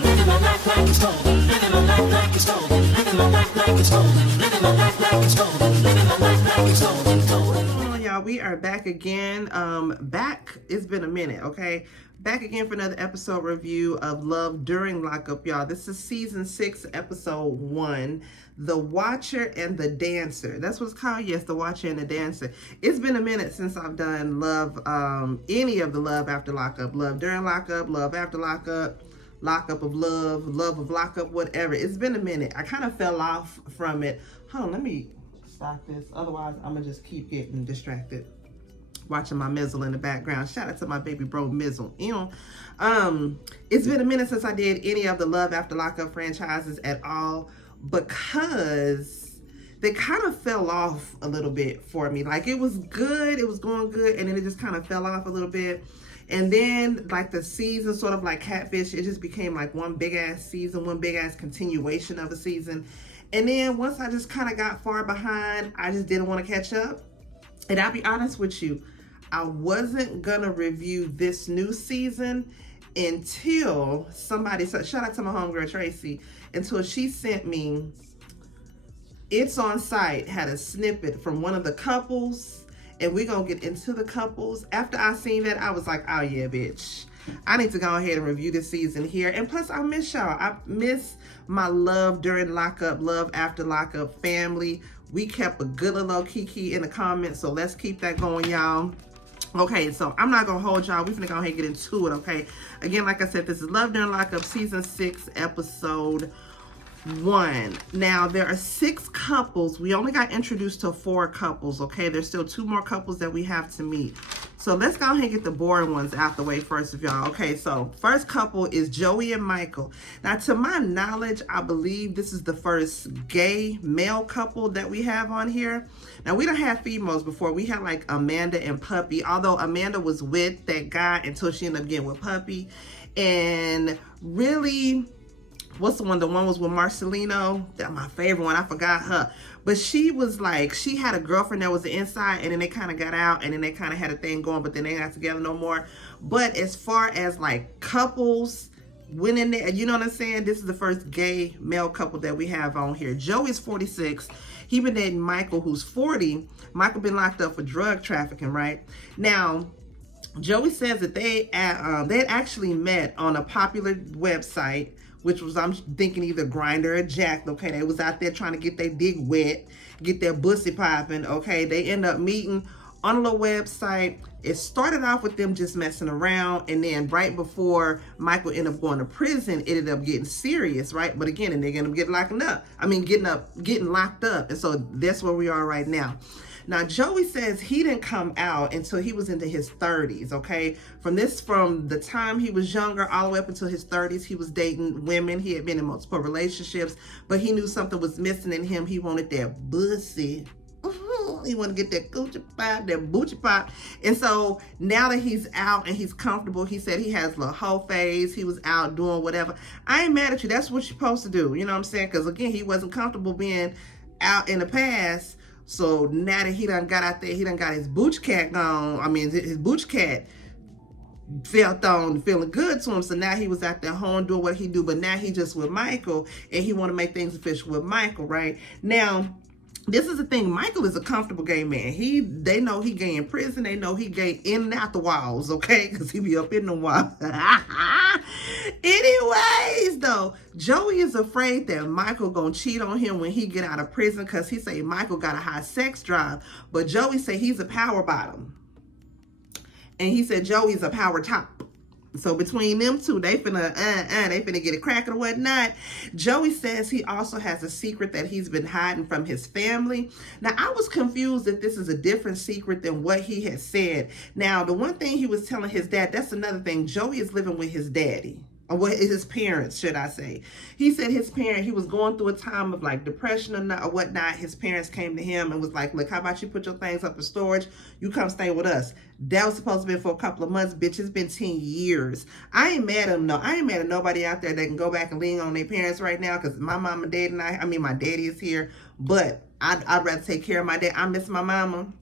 living my life like it's golden, living my life like it's golden, living my life like it's golden, living my life like it's golden, living my life like it's golden, golden. Come on, y'all, we are back again. It's been a minute, okay? Back again for another episode review of Love During Lockup, y'all. This is season 6, episode 1, The Watcher and the Dancer. That's what it's called, yes, The Watcher and the Dancer. It's been a minute since I've done any of the Love After Lockup, Love During Lockup, Love After Lockup, Lockup of Love, Love of Lockup, whatever. It's been a minute. I kind of fell off from it. Hold on, let me stop this. Otherwise, I'm going to just keep getting distracted. Watching my Mizzle in the background. Shout out to my baby bro Mizzle. It's been a minute since I did any of the Love After Lockup franchises at all, because they kind of fell off a little bit for me. Like, it was good, it was going good, and then it just kind of fell off a little bit. And then, like, the season, sort of like Catfish, it just became like one big ass season, one big ass continuation of a season. And then once I just kind of got far behind, I just didn't want to catch up. And I'll be honest with you, I wasn't gonna review this new season until somebody said, shout out to my homegirl Tracy, until she sent me, It's On Site had a snippet from one of the couples, and we're gonna get into the couples. After I seen that, I was like, oh yeah, bitch, I need to go ahead and review this season here. And plus, I miss y'all. I miss my Love During Lockup, Love After Lockup family. We kept a good little kiki in the comments, so let's keep that going, y'all. Okay, so I'm not gonna hold y'all. We're gonna go ahead and get into it, okay? Again, like I said, this is Love During Lockup, season 6, episode 1. Now, there are 6 couples. We only got introduced to 4 couples, okay? There's still 2 more couples that we have to meet. So let's go ahead and get the boring ones out the way first of y'all. Okay, so first couple is Joey and Michael. Now, to my knowledge, I believe this is the first gay male couple that we have on here. Now, we don't have females before. We had like Amanda and Puppy, although Amanda was with that guy until she ended up getting with Puppy. And really, what's the one? The one was with Marcelino. That's my favorite one. I forgot her. But she was like, she had a girlfriend that was the inside, and then they kind of got out, and then they kind of had a thing going, but then they got together no more. But as far as like couples went in there, you know what I'm saying? This is the first gay male couple that we have on here. Joey's 46. He been dating Michael, who's 40. Michael been locked up for drug trafficking, right? Now, Joey says that they had actually met on a popular website, which was, I'm thinking, either Grindr or Jack, okay? They was out there trying to get their dick wet, get their pussy popping, okay? They end up meeting on a little website. It started off with them just messing around, and then right before Michael ended up going to prison, it ended up getting serious, right? But again, and they're gonna get getting locked up, and so that's where we are right now. Now, Joey says he didn't come out until he was into his 30s, okay? From the time he was younger all the way up until his 30s, he was dating women. He had been in multiple relationships, but he knew something was missing in him. He wanted that pussy. He wanted to get that coochie pop, that boochie pop. And so now that he's out and he's comfortable, he said he has a little whole phase. He was out doing whatever. I ain't mad at you. That's what you're supposed to do. You know what I'm saying? Because again, he wasn't comfortable being out in the past. So now that he done got out there, he done got his booch cat gone. I mean, his booch cat felt on feeling good to him. So now he was out there home doing what he do. But now he just with Michael, and he want to make things official with Michael, right? Now, this is the thing. Michael is a comfortable gay man. They know he gay in prison. They know he gay in and out the walls, okay? Because he be up in the walls. Anyways, though, Joey is afraid that Michael gonna cheat on him when he get out of prison, because he say Michael got a high sex drive. But Joey say he's a power bottom. And he said Joey's a power top. So between them two, they finna get it cracking or whatnot. Joey says he also has a secret that he's been hiding from his family. Now, I was confused if this is a different secret than what he had said. Now, the one thing he was telling his dad, that's another thing. Joey is living with his daddy. Or his parents, should I say. He said he was going through a time of like depression or whatnot. His parents came to him and was like, look, how about you put your things up in storage? You come stay with us. That was supposed to be for a couple of months, bitch. It's been 10 years. I ain't mad at him, no. I ain't mad at nobody out there that can go back and lean on their parents right now, because my mom and dad my daddy is here, but I'd rather take care of my dad. I miss my mama.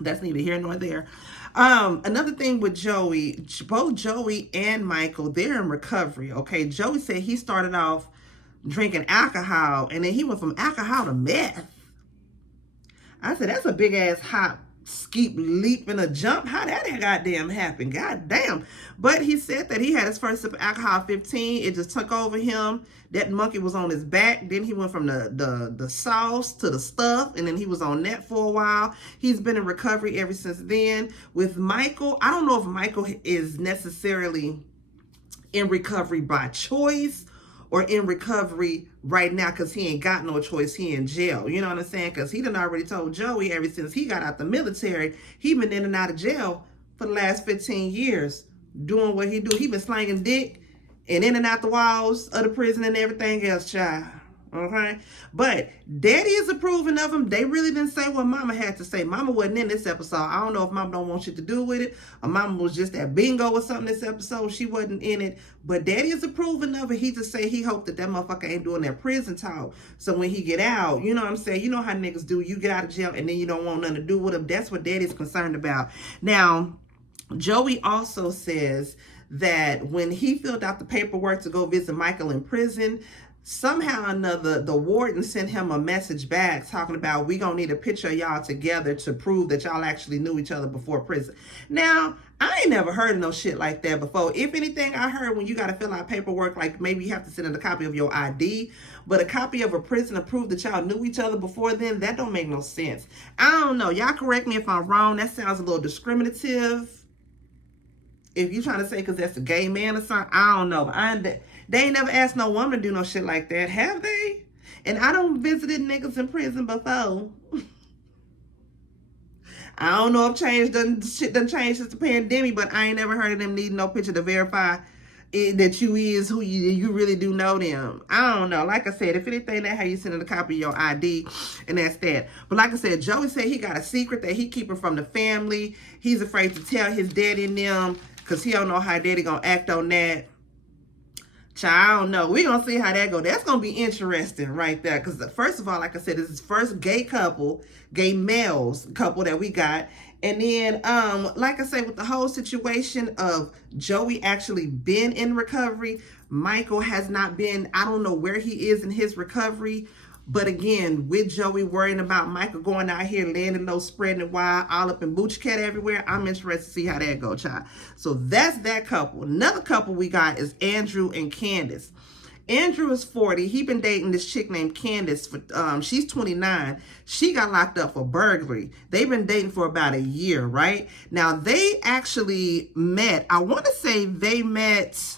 That's neither here nor there. Another thing with Joey, both Joey and Michael, they're in recovery. Okay, Joey said he started off drinking alcohol, and then he went from alcohol to meth. I said, that's a big ass hop, skip, leap, and a jump. How that goddamn happened? Goddamn. But he said that he had his first sip of alcohol at 15. It just took over him. That monkey was on his back. Then he went from the sauce to the stuff, and then he was on that for a while. He's been in recovery ever since then. With Michael, I don't know if Michael is necessarily in recovery by choice or in recovery right now because he ain't got no choice. He in jail. You know what I'm saying? Because he done already told Joey ever since he got out the military, he been in and out of jail for the last 15 years doing what he do. He been slanging dick and in and out the walls of the prison and everything else, child. Okay? But Daddy is approving of him. They really didn't say what Mama had to say. Mama wasn't in this episode. I don't know if Mama don't want shit to do with it, or Mama was just at bingo or something this episode. She wasn't in it. But Daddy is approving of it. He just say he hoped that motherfucker ain't doing that prison talk. So when he get out, you know what I'm saying? You know how niggas do. You get out of jail and then you don't want nothing to do with him. That's what Daddy's concerned about. Now, Joey also says that when he filled out the paperwork to go visit Michael in prison, somehow or another, the warden sent him a message back talking about, we gonna need a picture of y'all together to prove that y'all actually knew each other before prison. Now, I ain't never heard of no shit like that before. If anything, I heard when you gotta fill out paperwork, like maybe you have to send in a copy of your ID, but a copy of a prison to prove that y'all knew each other before then, that don't make no sense. I don't know. Y'all correct me if I'm wrong. That sounds a little discriminative. If you trying to say because that's a gay man or something, I don't know. They ain't never asked no woman to do no shit like that, have they? And I don't visited niggas in prison before. I don't know if shit done changed since the pandemic, but I ain't never heard of them needing no picture to verify that you is who you really do know them. I don't know. Like I said, if anything, that's how you send in a copy of your ID, and that's that. But like I said, Joey said he got a secret that he keeping from the family. He's afraid to tell his daddy and them because he don't know how daddy gonna act on that. Child, I don't know. We're going to see how that go. That's going to be interesting right there. Because first of all, like I said, this is first gay males couple that we got. And then, like I say, with the whole situation of Joey actually been in recovery, Michael has not been. I don't know where he is in his recovery. But again, with Joey worrying about Michael going out here, landing low, spreading it wide, all up in Booch Cat everywhere, I'm interested to see how that go, child. So that's that couple. Another couple we got is Andrew and Candace. Andrew is 40. He been dating this chick named Candace. She's 29. She got locked up for burglary. They've been dating for about a year, right? Now, they actually met. I want to say they met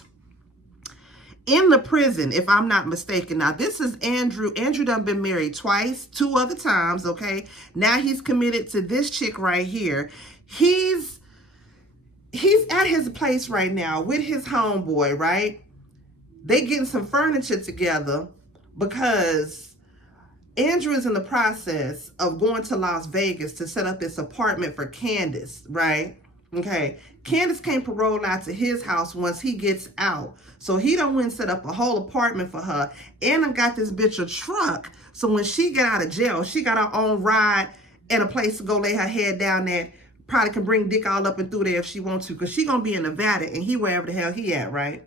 in the prison, if I'm not mistaken. Now, this is Andrew. Andrew done been married twice, 2 other times, okay? Now he's committed to this chick right here. He's at his place right now with his homeboy, right? They getting some furniture together because Andrew is in the process of going to Las Vegas to set up this apartment for Candace, right? Okay, Candace can't parole out to his house once he gets out. So he done went and set up a whole apartment for her. And I got this bitch a truck. So when she get out of jail, she got her own ride and a place to go lay her head down that probably can bring dick all up and through there if she wants to. Because she going to be in Nevada and he wherever the hell he at, right?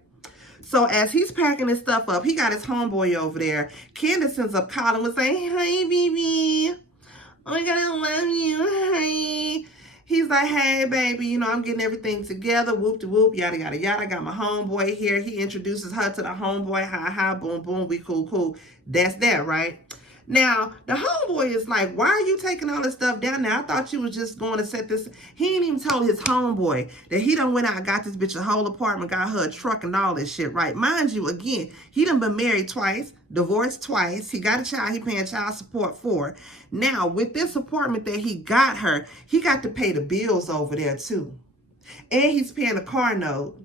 So as he's packing his stuff up, he got his homeboy over there. Candace ends up calling and saying, "Hi, baby. Oh my God, I love you. Hi." He's like, "Hey, baby, you know, I'm getting everything together. Whoop de whoop, yada, yada, yada. I got my homeboy here." He introduces her to the homeboy. Hi, hi, boom, boom. We cool, cool. That's that, right? Now, the homeboy is like, "Why are you taking all this stuff down there? I thought you was just going to set this." He ain't even told his homeboy that he done went out and got this bitch a whole apartment, got her a truck and all this shit, right? Mind you, again, he done been married twice, divorced twice. He got a child he paying child support for. Now, with this apartment that he got her, he got to pay the bills over there too. And he's paying a car note.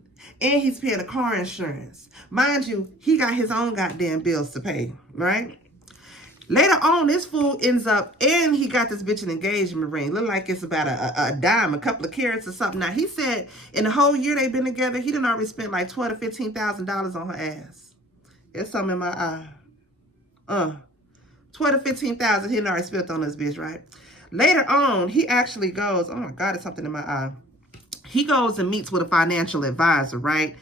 And he's paying a car insurance. Mind you, he got his own goddamn bills to pay, right? Later on, this fool ends up, and he got this bitch an engagement ring. Look like it's about a dime, a couple of carats or something. Now, he said in the whole year they've been together, he done already spent like $12,000 to $15,000 on her ass. There's something in my eye. $12,000 to $15,000 he done already spent on this bitch, right? Later on, he actually goes, oh my God, there's something in my eye. he goes and meets with a financial advisor, right?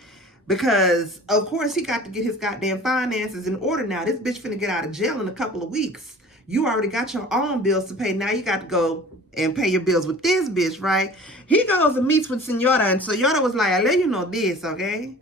Because, of course, he got to get his goddamn finances in order now. This bitch finna get out of jail in a couple of weeks. You already got your own bills to pay. Now you got to go and pay your bills with this bitch, right? He goes and meets with Senora, and Senora was like, I let you know this, okay?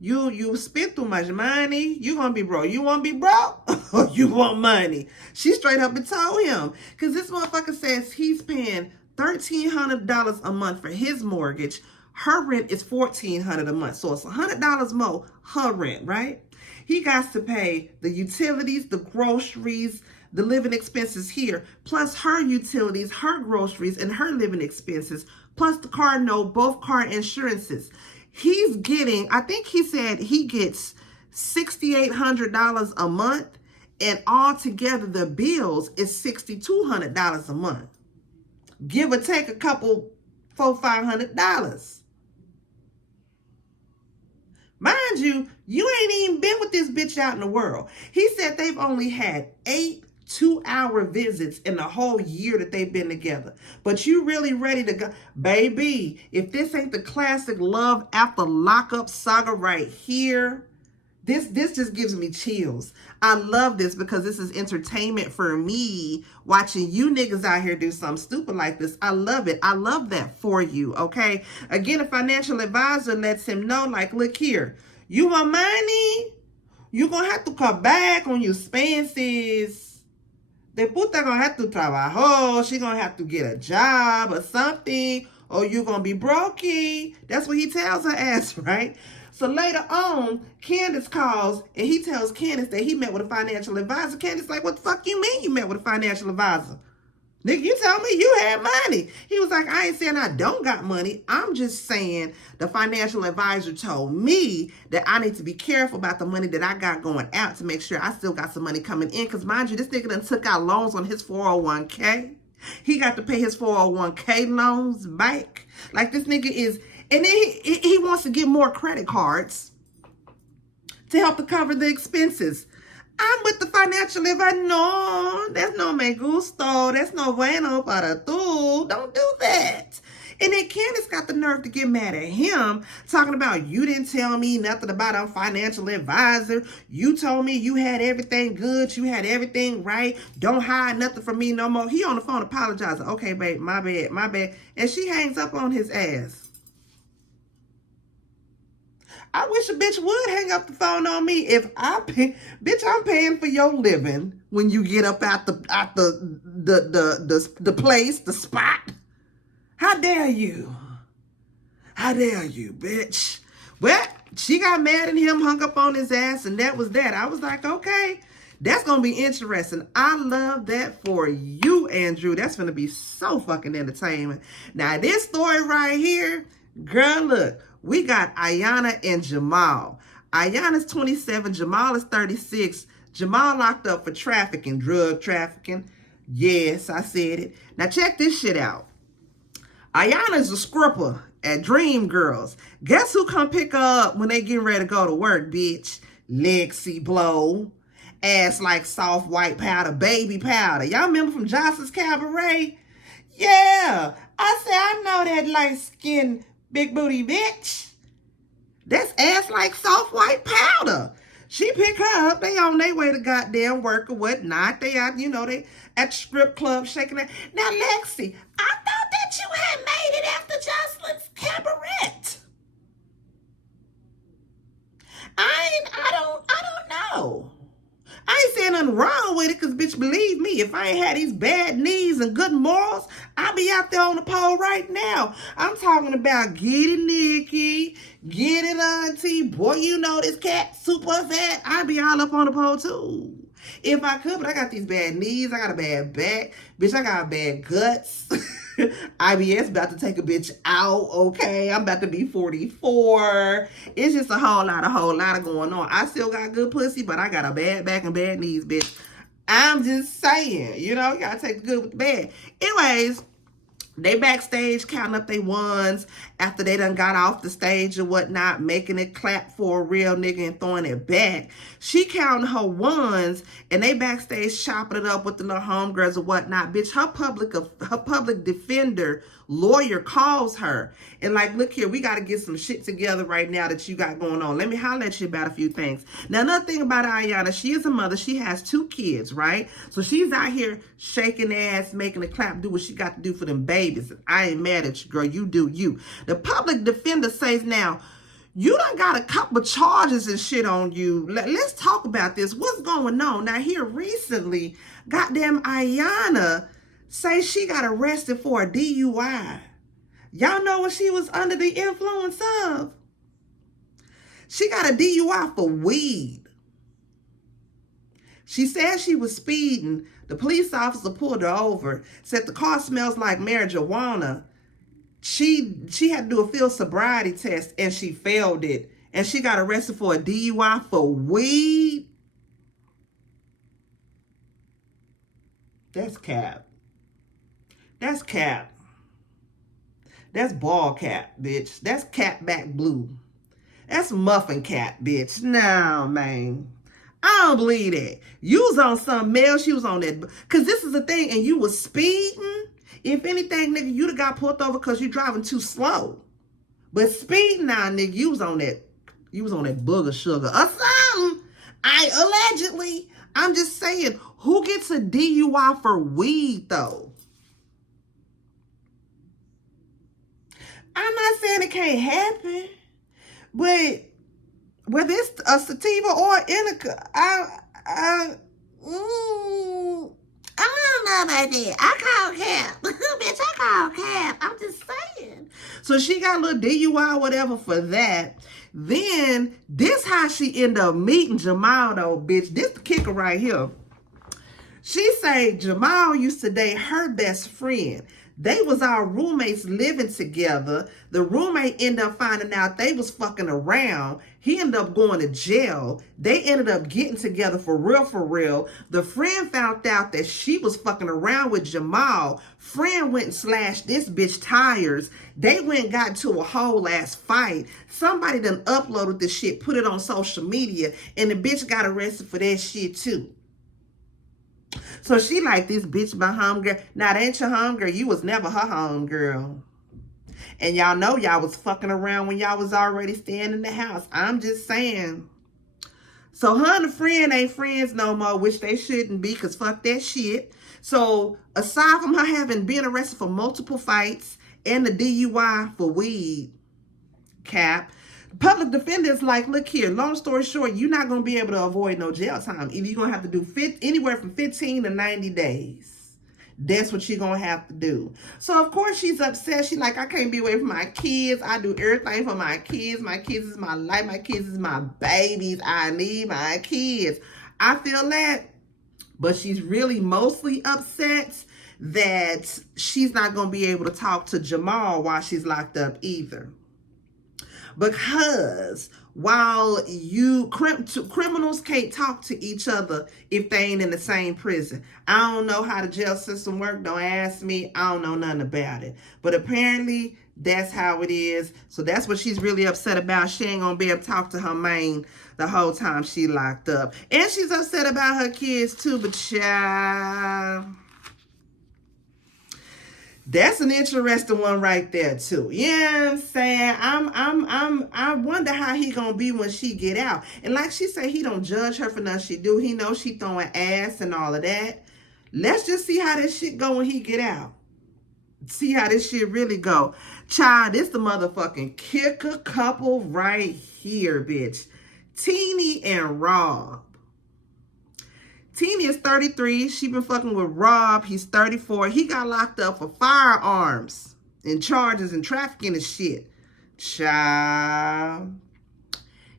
You spent too much money. You gonna be broke. You wanna be broke? Or you want money? She straight up and told him. Because this motherfucker says he's paying $1,300 a month for his mortgage. Her rent is $1,400 a month. So it's $100 more her rent, right? He got to pay the utilities, the groceries, the living expenses here, plus her utilities, her groceries, and her living expenses, plus the car note, both car insurances. He's getting, I think he said he gets $6,800 a month, and altogether the bills is $6,200 a month. Give or take a couple, $400-$500. Mind you, you ain't even been with this bitch out in the world. He said they've only had 8 2-hour visits in the whole year that they've been together. But you really ready to go? Baby, if this ain't the classic love after lockup saga right here, this just gives me chills. I love this because this is entertainment for me, watching you niggas out here do something stupid like this. I love it. I love that for you, okay? Again, a financial advisor lets him know, like, look here, you want money? You're going to have to cut back on your expenses. The puta gonna have to trabajo. She gonna have to get a job or something, or you gonna be brokey. That's what he tells her ass, right? So later on, Candace calls and he tells Candace that he met with a financial advisor. Candace like, what the fuck you mean you met with a financial advisor? Nigga, you tell me you had money. He was like, I ain't saying I don't got money. I'm just saying the financial advisor told me that I need to be careful about the money that I got going out to make sure I still got some money coming in. Because mind you, this nigga done took out loans on his 401k. He got to pay his 401k loans back. Like this nigga is, and then he wants to get more credit cards to help to cover the expenses. I'm with the financial advisor. No, that's no me gusto. That's no bueno para tú. Don't do that. And then Candace got the nerve to get mad at him, talking about, you didn't tell me nothing about a financial advisor. You told me you had everything good. You had everything right. Don't hide nothing from me no more. He on the phone apologizing. Okay, babe, my bad, my bad. And she hangs up on his ass. I wish a bitch would hang up the phone on me. If I pay, bitch, I'm paying for your living when you get up out the place, the spot. How dare you? How dare you, bitch? Well, she got mad at him, hung up on his ass, and that was that. I was like, okay, that's gonna be interesting. I love that for you, Andrew. That's gonna be so fucking entertaining. Now, this story right here, girl, look. We got Ayana and Jamal. Ayana's 27, Jamal is 36. Jamal locked up for trafficking, drug trafficking. Yes, I said it. Now check this shit out. Ayana's a scripper at Dream Girls. Guess who come pick her up when they getting ready to go to work, bitch? Lexi Blow. Ass like soft white powder, baby powder. Y'all remember from Johnson's Cabaret? Yeah. I said, I know that light-skinned big booty bitch. That's ass like soft white powder. She pick her up. They on their way to goddamn work or whatnot. They out, you know, they at the strip club shaking that. Now, Lexi, I thought that you had made it after Jocelyn's Cabaret. I don't know. I ain't saying nothing wrong with it, because, bitch, believe me, if I ain't had these bad knees and good morals, I'd be out there on the pole right now. I'm talking about get it, Nikki, get it, auntie. Boy, you know this cat super fat. I'd be all up on the pole, too. If I could, but I got these bad knees. I got a bad back. Bitch, I got bad guts. IBS about to take a bitch out, okay? I'm about to be 44. It's just a whole lot of going on. I still got good pussy, but I got a bad back and bad knees, bitch. I'm just saying, you know, you gotta take the good with the bad. Anyways, They backstage counting up their ones after they done got off the stage or whatnot, making it clap for a real nigga and throwing it back. She counting her ones and they backstage chopping it up with the little homegirls or whatnot. Bitch, her public defender lawyer calls her and like, look here, we got to get some shit together right now that you got going on. Let me holler at you about a few things. Now, another thing about Ayana, she is a mother. She has 2 kids, right? So she's out here shaking ass, making the clap, do what she got to do for them babies. I ain't mad at you, girl. You do you. The public defender says now, you done got a couple of charges and shit on you. Let's talk about this. What's going on? Now, here recently, goddamn Ayana say she got arrested for a DUI. Y'all know what she was under the influence of? She got a DUI for weed. She said she was speeding. The police officer pulled her over, said the car smells like marijuana. She had to do a field sobriety test and she failed it. And she got arrested for a DUI for weed. That's cap. That's cap. That's ball cap, bitch. That's cap back blue. That's muffin cap, bitch. No, man. I don't believe that. You was on something else. You was on that. Because this is the thing. And you was speeding. If anything, nigga, you'd have got pulled over because you're driving too slow. But speeding now, nigga, you was on that. You was on that booger sugar or something. Allegedly. I'm just saying, who gets a DUI for weed, though? I'm not saying it can't happen, but whether it's a sativa or indica, I don't know about that. I call cap. Bitch, I call cap. I'm just saying. So she got a little DUI or whatever for that. Then, this how she ended up meeting Jamal, though, bitch. This the kicker right here. She say Jamal used to date her best friend. They was our roommates living together. The roommate ended up finding out they was fucking around. He ended up going to jail. They ended up getting together for real, for real. The friend found out that she was fucking around with Jamal. Friend went and slashed this bitch tires. They went and got into a whole ass fight. Somebody done uploaded the shit, put it on social media, and the bitch got arrested for that shit too. So she like, this bitch my homegirl. Now, that ain't your homegirl. You was never her homegirl. And y'all know y'all was fucking around when y'all was already staying in the house. I'm just saying. So her and the friend ain't friends no more, which they shouldn't be, because fuck that shit. So aside from her having been arrested for multiple fights and the DUI for weed, cap, public defender is like, look here, long story short, you're not going to be able to avoid no jail time. Either you're going to have to do anywhere from 15 to 90 days. That's what you're going to have to do. So, of course, she's upset. She's like, I can't be away from my kids. I do everything for my kids. My kids is my life. My kids is my babies. I need my kids. I feel that. But she's really mostly upset that she's not going to be able to talk to Jamal while she's locked up either. Because while criminals can't talk to each other if they ain't in the same prison. I don't know how the jail system works. Don't ask me. I don't know nothing about it. But apparently that's how it is. So that's what she's really upset about. She ain't gonna be able to talk to her man the whole time she locked up. And she's upset about her kids too, but child, that's an interesting one right there too. You know what I'm saying? I wonder how he gonna be when she get out. And like she said, he don't judge her for nothing she do. He knows she throwing ass and all of that. Let's just see how this shit go when he get out. See how this shit really go. Child, this the motherfucking kicker couple right here, bitch. Teenie and Rob. Teenie is 33. She been fucking with Rob. He's 34. He got locked up for firearms and charges and trafficking and shit. Child.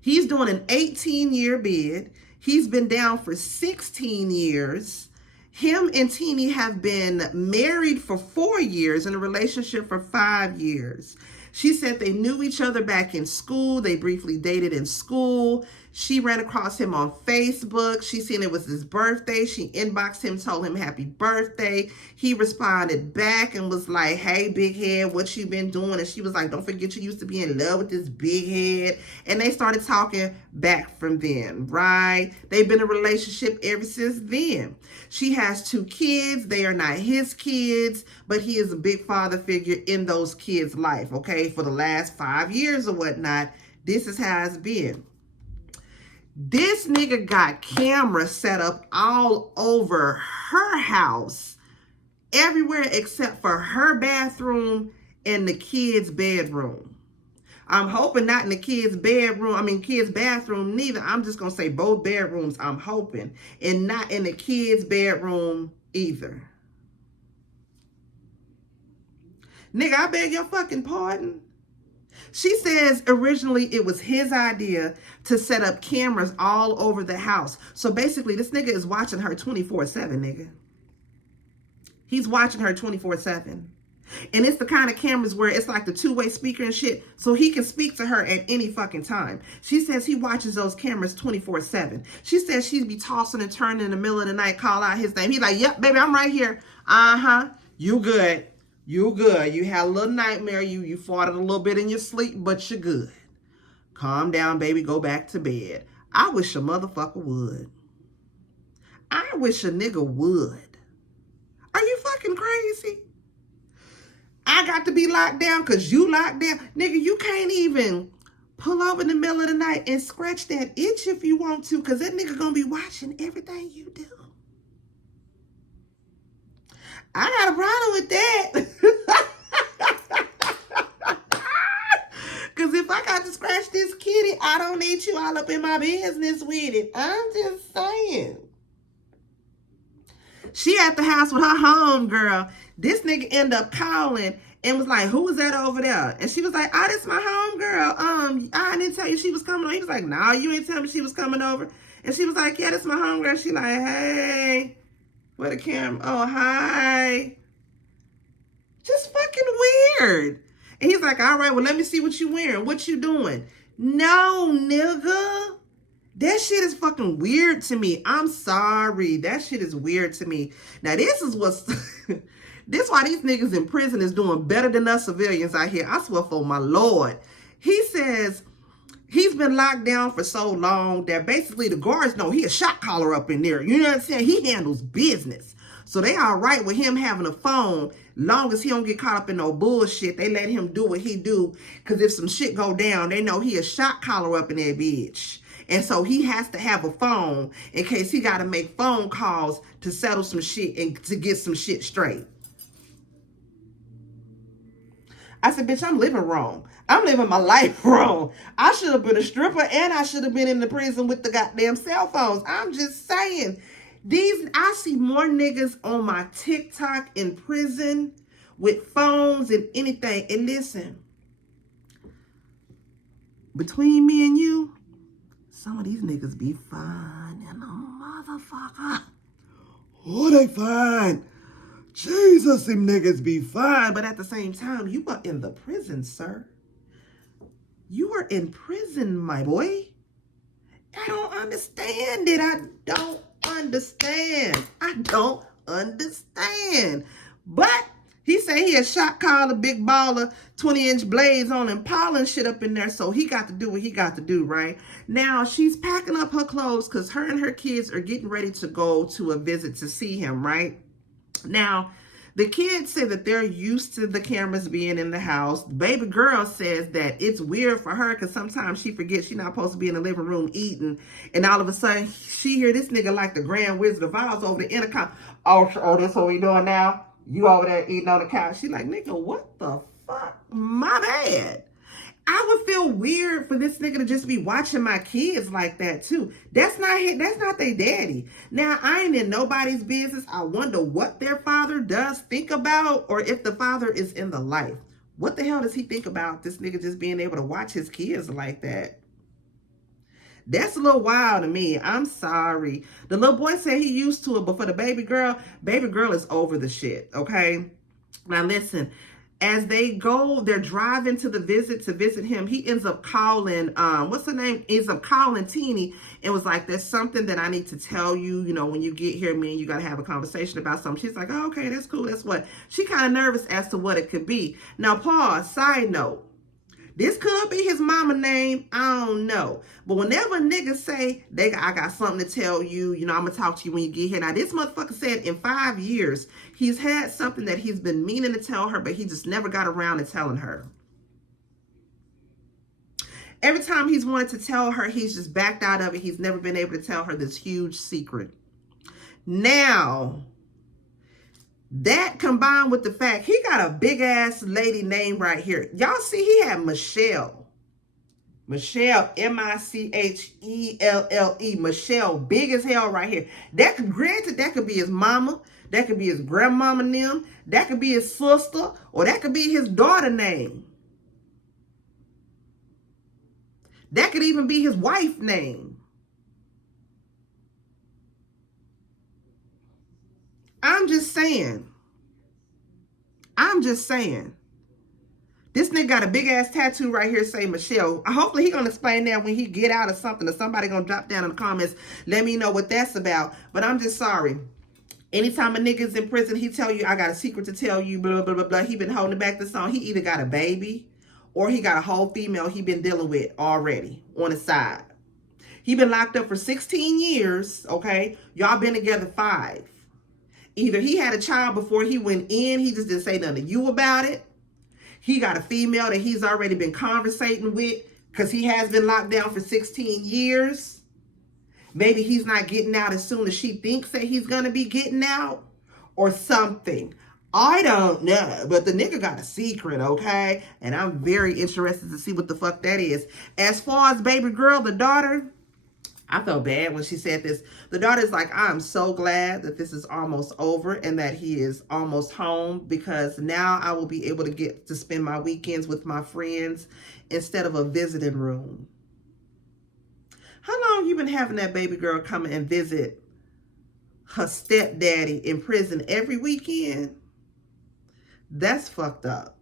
He's doing an 18-year bid. He's been down for 16 years. Him and Teenie have been married for 4 years, in a relationship for 5 years. She said they knew each other back in school. They briefly dated in school. She ran across him on Facebook. She seen it was his birthday. She inboxed him, told him happy birthday. He responded back and was like, hey, big head, what you been doing? And she was like, don't forget you used to be in love with this big head. And they started talking back from then, right? They've been in a relationship ever since then. She has 2 kids. They are not his kids, but he is a big father figure in those kids' life, okay? For the last 5 years or whatnot, this is how it's been. This nigga got cameras set up all over her house, everywhere except for her bathroom and the kids' bedroom. I'm hoping not in the kids' bathroom neither. I'm just going to say both bedrooms, I'm hoping. And not in the kids' bedroom either. Nigga, I beg your fucking pardon. She says originally it was his idea to set up cameras all over the house. So basically, this nigga is watching her 24/7, nigga. He's watching her 24/7. And it's the kind of cameras where it's like the 2-way speaker and shit, so he can speak to her at any fucking time. She says he watches those cameras 24/7. She says she'd be tossing and turning in the middle of the night, call out his name. He's like, yep, baby, I'm right here. Uh-huh, you good. You good. You had a little nightmare. You farted a little bit in your sleep, but you're good. Calm down, baby. Go back to bed. I wish a motherfucker would. I wish a nigga would. Are you fucking crazy? I got to be locked down because you locked down. Nigga, you can't even pull over in the middle of the night and scratch that itch if you want to, because that nigga gonna be watching everything you do. I got a problem with that. Because if I got to scratch this kitty, I don't need you all up in my business with it. I'm just saying. She at the house with her homegirl. This nigga ended up calling and was like, who was that over there? And she was like, oh, this my homegirl. I didn't tell you she was coming over. He was like, no, you ain't tell me she was coming over. And she was like, yeah, this my homegirl. She like, hey. Where the camera? Oh, hi. Just fucking weird. And he's like, all right, well, let me see what you wearing. What you doing? No, nigga. That shit is fucking weird to me. I'm sorry. That shit is weird to me. Now, this is what's... this why these niggas in prison is doing better than us civilians out here. I swear for my Lord. He says... he's been locked down for so long that basically the guards know he a shot caller up in there. You know what I'm saying? He handles business. So they all right with him having a phone. Long as he don't get caught up in no bullshit, they let him do what he do. Because if some shit go down, they know he a shot caller up in that bitch. And so he has to have a phone in case he got to make phone calls to settle some shit and to get some shit straight. I said, bitch, I'm living wrong. I'm living my life wrong. I should have been a stripper and I should have been in the prison with the goddamn cell phones. I'm just saying. I see more niggas on my TikTok in prison with phones and anything. And listen, between me and you, some of these niggas be fine and a motherfucker. Oh, they fine. Jesus, them niggas be fine. But at the same time, you are in the prison, sir. You are in prison, my boy. I don't understand it. I don't understand. I don't understand. But he said he a shot caller, big baller, 20-inch blades on Impala and shit up in there. So he got to do what he got to do, right? Now, she's packing up her clothes because her and her kids are getting ready to go to a visit to see him, right? Now, the kids say that they're used to the cameras being in the house. The baby girl says that it's weird for her because sometimes she forgets she's not supposed to be in the living room eating. And all of a sudden, she hear this nigga like the Grand Wizard of Oz over the intercom. Oh, this what we doing now? You over there eating on the couch. She like, nigga, what the fuck? My bad. I would feel weird for this nigga to just be watching my kids like that too. That's not their daddy. Now, I ain't in nobody's business. I wonder what their father does think about, or if the father is in the life. What the hell does he think about this nigga just being able to watch his kids like that? That's a little wild to me. I'm sorry. The little boy said he used to it, but for the baby girl is over the shit, okay? Now listen, As they're driving to visit him, he ends up calling, what's her name? Ends up calling Teeny and was like, there's something that I need to tell you. You know, when you get here, me and you got to have a conversation about something. She's like, oh, okay, that's cool. That's what. She kind of nervous as to what it could be. Now, pause, side note. This could be his mama name. I don't know. But whenever niggas say, I got something to tell you, you know, I'm going to talk to you when you get here. Now, this motherfucker said in 5 years, he's had something that he's been meaning to tell her, but he just never got around to telling her. Every time he's wanted to tell her, he's just backed out of it. He's never been able to tell her this huge secret. Now, that combined with the fact he got a big ass lady name right here. Y'all see he had Michelle. Michelle, Michelle. Michelle, big as hell right here. Granted, that could be his mama. That could be his grandmama name. That could be his sister. Or that could be his daughter name. That could even be his wife name. I'm just saying. This nigga got a big ass tattoo right here saying Michelle. Hopefully he gonna explain that when he get out or something, or somebody gonna drop down in the comments. Let me know what that's about. But I'm just sorry. Anytime a nigga's in prison, he tell you, I got a secret to tell you, blah, blah, blah, blah. He been holding back the song. He either got a baby or he got a whole female he been dealing with already on the side. He been locked up for 16 years, okay? Y'all been together 5. Either he had a child before he went in, he just didn't say nothing to you about it. He got a female that he's already been conversating with because he has been locked down for 16 years. Maybe he's not getting out as soon as she thinks that he's going to be getting out or something. I don't know, but the nigga got a secret, okay? And I'm very interested to see what the fuck that is. As far as baby girl, the daughter, I felt bad when she said this. The daughter's like, I'm so glad that this is almost over and that he is almost home, because now I will be able to get to spend my weekends with my friends instead of a visiting room. How long you been having that baby girl come and visit her stepdaddy in prison every weekend? That's fucked up.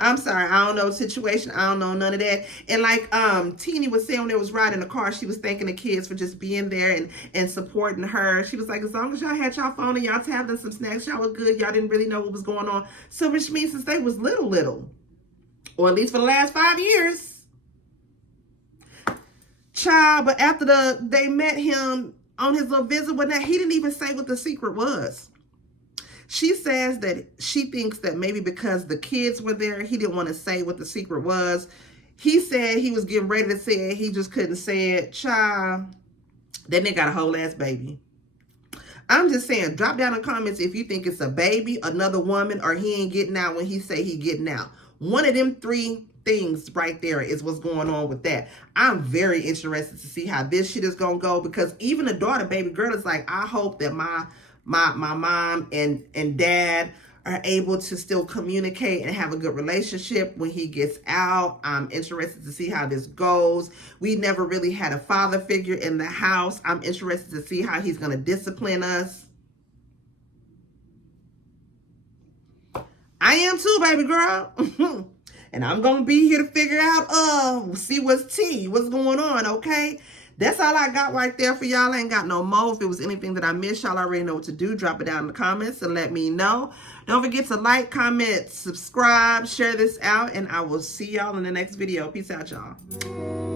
I'm sorry, I don't know the situation. I don't know none of that. And like Teeny was saying when they was riding the car, she was thanking the kids for just being there and supporting her. She was like, as long as y'all had y'all phone and y'all tabbed in some snacks, y'all was good. Y'all didn't really know what was going on. So which means since they was little, or at least for the last 5 years. Child, but after they met him on his little visit, he didn't even say what the secret was. She says that she thinks that maybe because the kids were there, he didn't want to say what the secret was. He said he was getting ready to say it. He just couldn't say it. Child, that nigga got a whole ass baby. I'm just saying, drop down in the comments if you think it's a baby, another woman, or he ain't getting out when he say he getting out. One of them 3 things right there is what's going on with that. I'm very interested to see how this shit is gonna go, because even the daughter, baby girl, is like, I hope that my mom and dad are able to still communicate and have a good relationship when he gets out. I'm interested to see how this goes. We never really had a father figure in the house. I'm interested to see how he's going to discipline us. I am too, baby girl. And I'm going to be here to figure out, see what's going on, okay? That's all I got right there for y'all. I ain't got no more. If it was anything that I missed, y'all already know what to do. Drop it down in the comments and let me know. Don't forget to like, comment, subscribe, share this out, and I will see y'all in the next video. Peace out, y'all.